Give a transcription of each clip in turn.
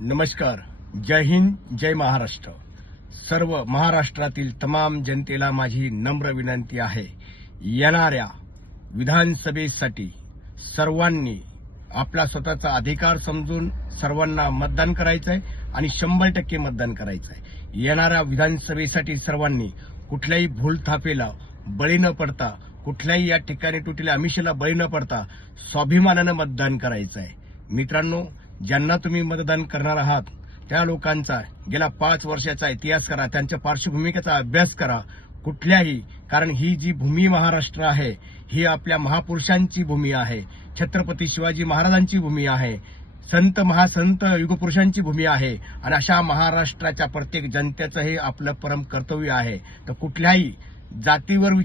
नमस्कार. जय हिंद, जय महाराष्ट्र. सर्व महाराष्ट्रातील तमाम जनतेला माझी नम्र विनंती आहे. येणाऱ्या विधानसभेसाठी सर्वांनी आपला स्वतःचा अधिकार समजून सर्वांना मतदान करायचं आहे आणि 100% मतदान करायचं आहे. येणाऱ्या विधानसभेसाठी सर्वांनी कुठल्याही भूलथापेला बळी न पडता, कुठल्याही या ठिकाणी तुटीला आमिषाला बळी न पडता स्वाभिमानानं मतदान करायचं आहे. मित्रांनो, ज्यांना तुम्ही मतदान करणार आहात त्या लोकांचा गेल्या 5 वर्षाचा इतिहास करा, त्यांच्या पार्श्वभूमिकेचा अभ्यास करा. कुठल्याही कारण ही जी भूमी महाराष्ट्र आहे ही आपल्या महापुरुषांची भूमी आहे. छत्रपती शिवाजी महाराजांची भूमी आहे. संत महासंत युगपुरुषांची भूमी आहे आणि अशा महाराष्ट्राच्या प्रत्येक जनतेचं हे आपलं परम कर्तव्य आहे. तर कुठल्याही जातीवर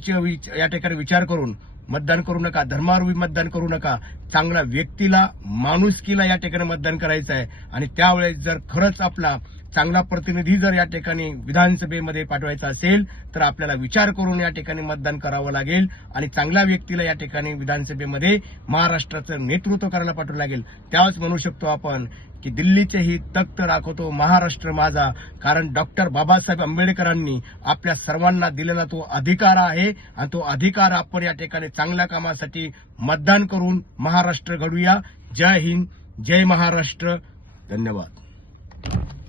या ठिकाणी विचार करून मतदान करू नका, धर्मावर मतदान करू नका. चांगल्या व्यक्तीला, माणुसकीला या ठिकाणी मतदान करायचं आहे आणि त्यावेळेस जर खरंच आपला चांगला प्रतिनिधी जर या ठिकाणी विधानसभेमध्ये पाठवायचा असेल तर आपल्याला विचार करून या ठिकाणी मतदान करावं लागेल आणि चांगल्या व्यक्तीला या ठिकाणी विधानसभेमध्ये महाराष्ट्राचं नेतृत्व करायला पाठवावं लागेल. त्यावेळेस म्हणू शकतो आपण की दिल्लीचेही तख्त राखतो महाराष्ट्र माझा. कारण डॉक्टर बाबासाहेब आंबेडकरांनी आपल्या सर्वांना दिलेला तो अधिकार आहे आणि तो अधिकार आपण या ठिकाणी चांगल्या कामासाठी मतदान करून महाराष्ट्र घडूया. जय हिंद, जय महाराष्ट्र. धन्यवाद.